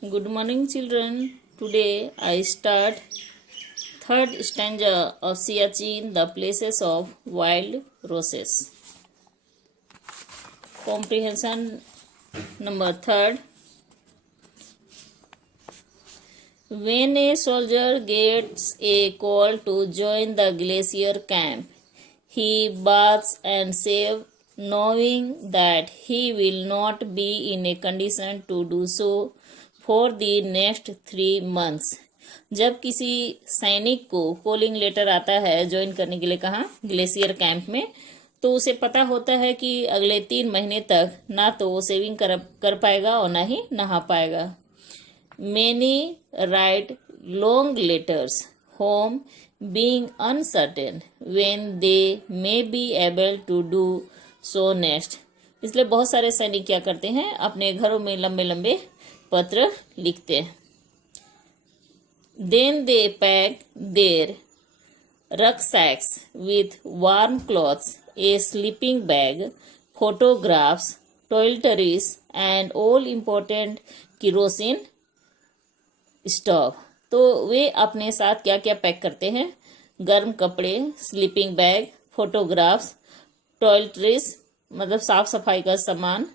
Good morning, children. Today I start third stanza of Siachen, the places of wild roses. Comprehension number third. When a soldier gets a call to join the glacier camp, he baths and saves, knowing that he will not be in a condition to do so for the next 3 months. जब किसी सैनिक को calling letter आता है join करने के लिए कहाँ ग्लेशियर कैंप में, तो उसे पता होता है कि अगले 3 महीने तक ना तो वो सेविंग कर पाएगा और ना ही नहा पाएगा. Many write long letters home, being uncertain when they may be able to do so next. इसलिए बहुत सारे सैनिक क्या करते हैं, अपने घरों में लंबे लंबे पत्र लिखते हैं. Then they pack their rucksacks with warm clothes, a sleeping bag, photographs, toiletries and all important kerosene stove. तो वे अपने साथ क्या क्या पैक करते हैं, गर्म कपड़े, स्लीपिंग बैग, फोटोग्राफ्स, टॉयलेटरीज मतलब साफ सफाई का सामान,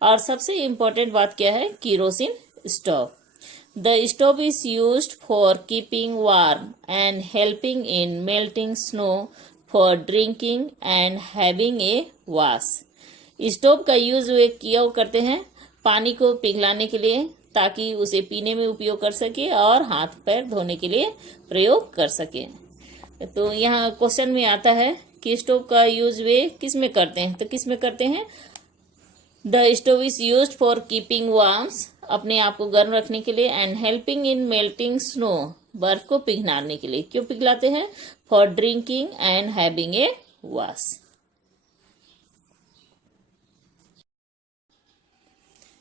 और सबसे इम्पोर्टेंट बात क्या है, kerosene stove. The stove is used for keeping warm and helping in melting snow for drinking and having a wash. Stove का यूज वे किया करते हैं पानी को पिघलाने के लिए ताकि उसे पीने में उपयोग कर सके और हाथ पैर धोने के लिए प्रयोग कर सके. तो यहाँ क्वेश्चन में आता है कि स्टोव का यूज वे किस में करते हैं, तो किस में करते हैं, the stove is used for keeping warms अपने आप को गर्म रखने के लिए, and helping in melting snow बर्फ को पिघलाने के लिए. क्यों पिघलाते हैं, for drinking and having a wash.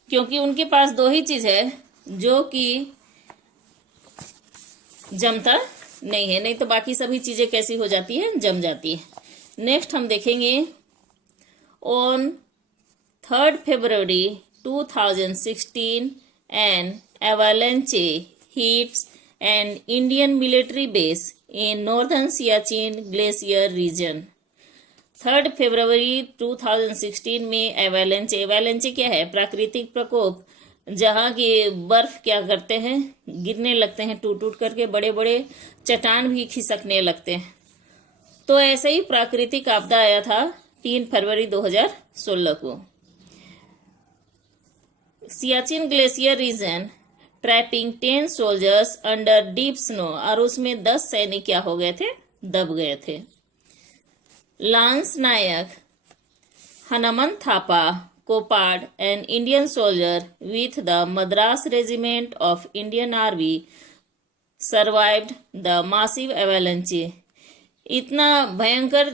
क्योंकि उनके पास दो ही चीज है जो कि जमता नहीं है, नहीं तो बाकी सभी चीजें कैसी हो जाती है, जम जाती है. नेक्स्ट हम देखेंगे on 3rd February 2016 an avalanche hits an Indian military base in northern Siachen glacier region. 3rd फरवरी 2016 में एवालांचे क्या है, प्राकृतिक प्रकोप, जहां की बर्फ क्या करते हैं, गिरने लगते हैं टूट टूट करके, बड़े बड़े चट्टान भी खिसकने लगते हैं. तो ऐसे ही प्राकृतिक आपदा आया था 3 फरवरी 2016 को. Siachen glacier region trapping 10 soldiers under deep snow, और उसमें 10 सैनिक क्या हो गए थे, दब गए थे. Lance Naik Hanumant Thapa Koppad, an Indian soldier with the Madras regiment of Indian army, survived the massive avalanche. इतना भयंकर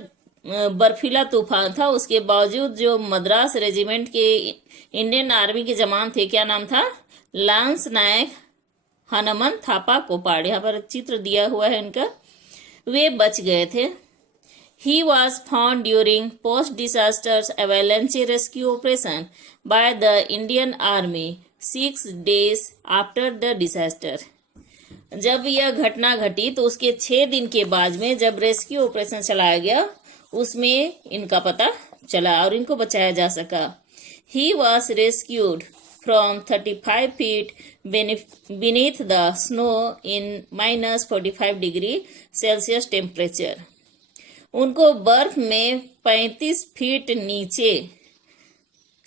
बर्फीला तूफान था, उसके बावजूद जो मद्रास रेजिमेंट के इंडियन आर्मी के जवान थे, क्या नाम था, लांस नायक हनुमंत थापा कोपाड, यहाँ पर चित्र दिया हुआ है इनका, वे बच गए थे. He was found during post-disaster avalanche rescue operation by the Indian Army 6 days after the disaster. जब यह घटना घटी तो उसके 6 दिन के बाद में जब रेस्क्यू ऑपरेशन चलाया गया, उसमें इनका पता चला और इनको बचाया जा सका. He was rescued from 35 feet beneath the snow in -45 degree Celsius temperature. उनको बर्फ में 35 फीट नीचे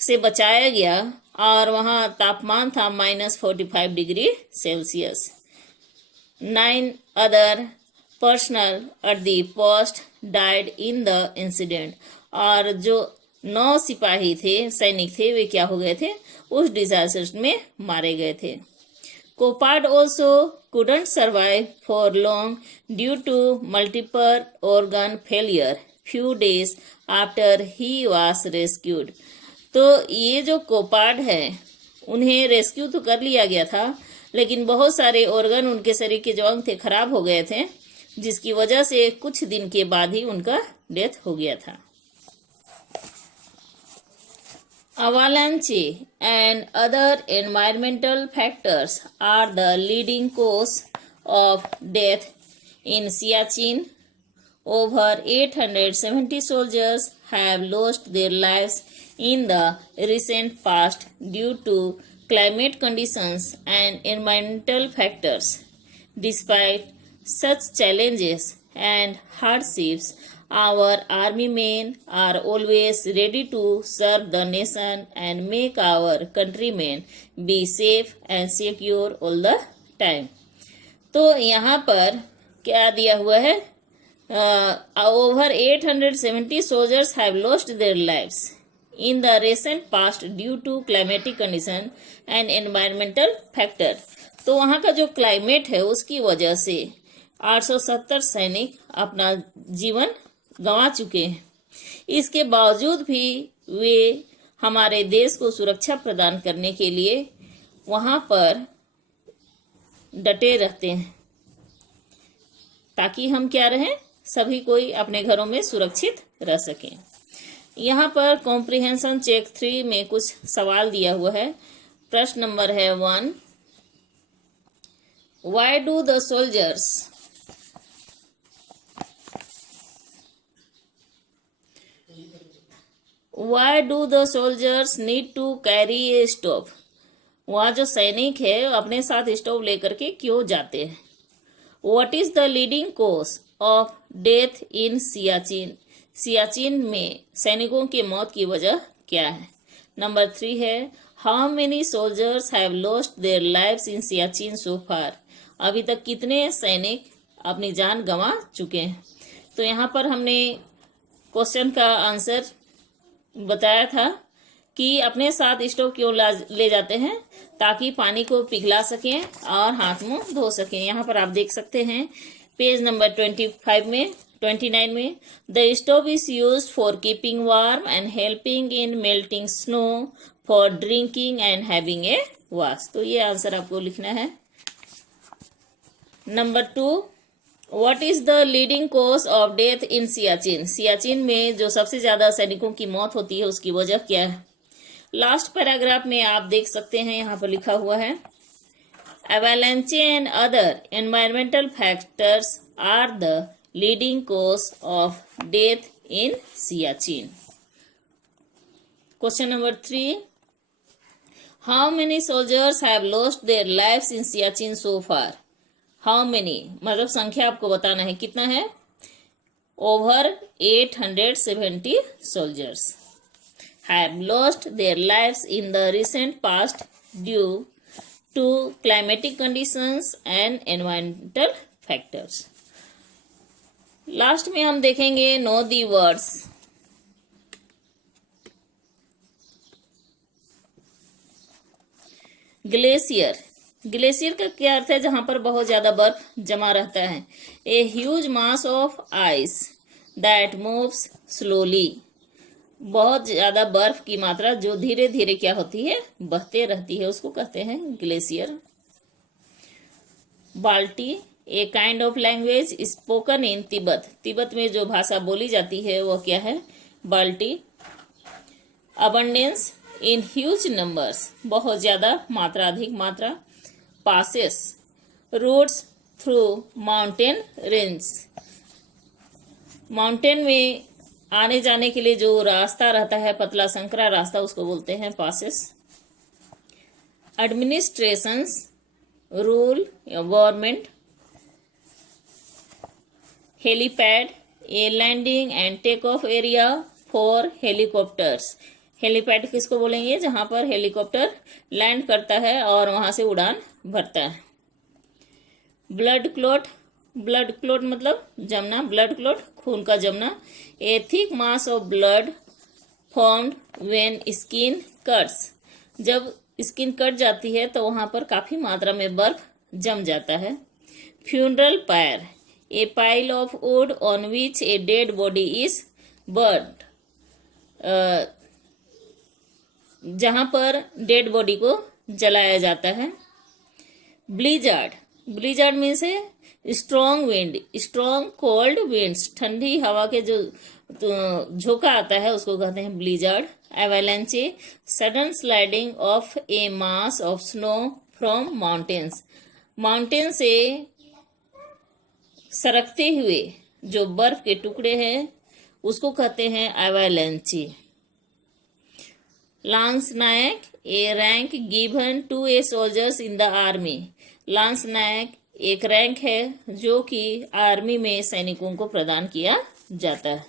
से बचाया गया और वहां तापमान था -45 degree Celsius. 9 other personal at the post died in the incident, और जो 9 सिपाही थे, सैनिक थे, वे क्या हो गए थे, उस डिजास्टर में मारे गए थे. Copard also couldn't survive for long due to multiple organ failure few days after he was rescued. तो ये जो कोपाड है, उन्हें रेस्क्यू तो कर लिया गया था, लेकिन बहुत सारे ऑर्गन उनके शरीर के जो अंग थे खराब हो गए थे, जिसकी वजह से कुछ दिन के बाद ही उनका डेथ हो गया था. Avalanche and other environmental factors are the leading cause of death in Siachen. Over 870 soldiers have lost their lives in the recent past due to climate conditions and environmental factors. Despite such challenges and hardships, our army men are always ready to serve the nation and make our countrymen be safe and secure all the time. तो यहाँ पर क्या दिया हुआ है? Over 870 soldiers have lost their lives in the recent past due to climatic condition and environmental factor. तो वहाँ का जो क्लाइमेट है उसकी वजह से 870 सैनिक अपना जीवन गंवा चुके हैं। इसके बावजूद भी वे हमारे देश को सुरक्षा प्रदान करने के लिए वहाँ पर डटे रहते हैं ताकि हम क्या रहें, सभी कोई अपने घरों में सुरक्षित रह सकें। यहाँ पर कॉम्प्रिहेंशन चेक 3 में कुछ सवाल दिया हुआ है। प्रश्न नंबर है 1, Why do the soldiers need to carry a stove? वहाँ जो सैनिक है अपने साथ स्टोव लेकर के क्यों जाते हैं? What is the leading cause of death in Siachen? Siachen में सैनिकों की मौत की वजह क्या है? नंबर 3 है How many soldiers have lost their lives in Siachen so far? अभी तक कितने सैनिक अपनी जान गंवा चुके हैं? तो यहाँ पर हमने क्वेश्चन का आंसर बताया था कि अपने साथ स्टोव क्यों ले जाते हैं, ताकि पानी को पिघला सकें और हाथ मुंह धो सकें। यहाँ पर आप देख सकते हैं पेज नंबर 29 में the stove is used for keeping warm and helping in melting snow for drinking and having a wash. तो ये आंसर आपको लिखना है। Number 2, what is the leading cause of death in Siachen? Siachen में जो सबसे ज्यादा सैनिकों की मौत होती है उसकी वजह क्या है? लास्ट पैराग्राफ में आप देख सकते हैं, यहाँ पर लिखा हुआ है Avalanche and other environmental factors are the leading cause of death in Siachen. Question number 3, how many soldiers have lost their lives in Siachen so far? How many मतलब संख्या आपको बताना है, कितना है? Over 870 soldiers have lost their lives in the recent past due to climatic conditions and environmental factors. Last में हम देखेंगे know the words. Glacier, glacier का क्या अर्थ है? जहां पर बहुत ज्यादा बर्फ जमा रहता है। A huge mass of ice that moves slowly, बहुत ज्यादा बर्फ की मात्रा जो धीरे धीरे क्या होती है, बहते रहती है, उसको कहते हैं ग्लेशियर। बाल्टी, a kind of language spoken in Tibet, Tibet में जो भाषा बोली जाती है वो क्या है? बाल्टी। अबंडेंस इन ह्यूज नंबर्स, बहुत ज्यादा मात्रा, अधिक मात्रा। Passes, roads through mountain range, mountain में आने जाने के लिए जो रास्ता रहता है, पतला संकरा रास्ता, उसको बोलते हैं पासेस। एडमिनिस्ट्रेशंस, रूल या government. Helipad, a landing and take off area for helicopters, helipad किसको बोलेंगे? जहां पर हेलीकॉप्टर लैंड करता है और वहां से उड़ान भरता है। ब्लड क्लॉट, ब्लड क्लॉट मतलब जमना, ब्लड क्लॉट खून का जमना। A thick mass of blood formed when skin cuts, जब स्किन कट जाती है तो वहां पर काफी मात्रा में बर्फ जम जाता है। Funeral pyre, a pile of wood on which a dead body is burned, जहां पर डेड बॉडी को जलाया जाता है। ब्लिजार्ड, ब्लिजार्ड मीन्स है strong wind, strong cold winds, ठंडी हवा के जो झोंका आता है उसको कहते हैं blizzard. Avalanche, sudden sliding of a mass of snow from mountains, mountain से सरकते हुए जो बर्फ के टुकड़े हैं उसको कहते हैं avalanche. Lance Naik, a rank given to a soldiers in the army, lance Naik एक रैंक है जो कि आर्मी में सैनिकों को प्रदान किया जाता है।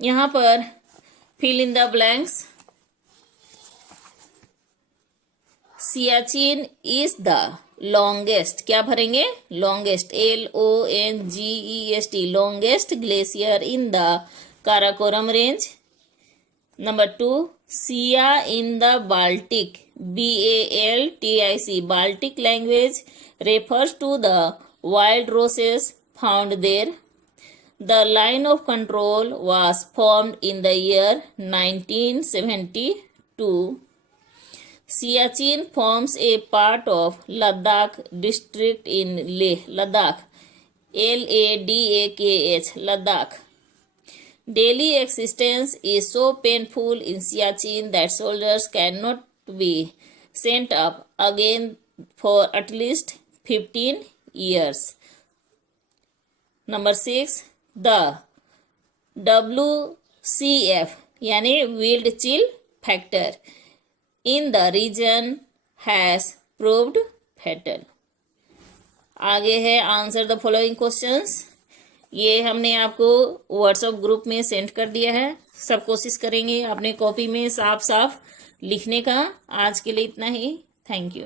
यहां पर fill in the blanks. Siachen is the longest, क्या भरेंगे, longest, LONGEST, longest glacier in the Karakoram range. Number 2, सिया in the Baltic, BALTIC, Baltic language refers to the wild roses found there. The line of control was formed in the year 1972. Siachen forms a part of Ladakh district in Leh, Ladakh, LADAKH, Ladakh. Daily existence is so painful in Siachen that soldiers cannot be sent up again for at least 15 years. Number 6, the WCF यानी wild chill factor in the region has proved fatal. आगे है answer the following questions. ये हमने आपको WhatsApp group में send कर दिया है। सब कोशिश करेंगे अपने कॉपी में साफ साफ लिखने का। आज के लिए इतना ही। Thank you.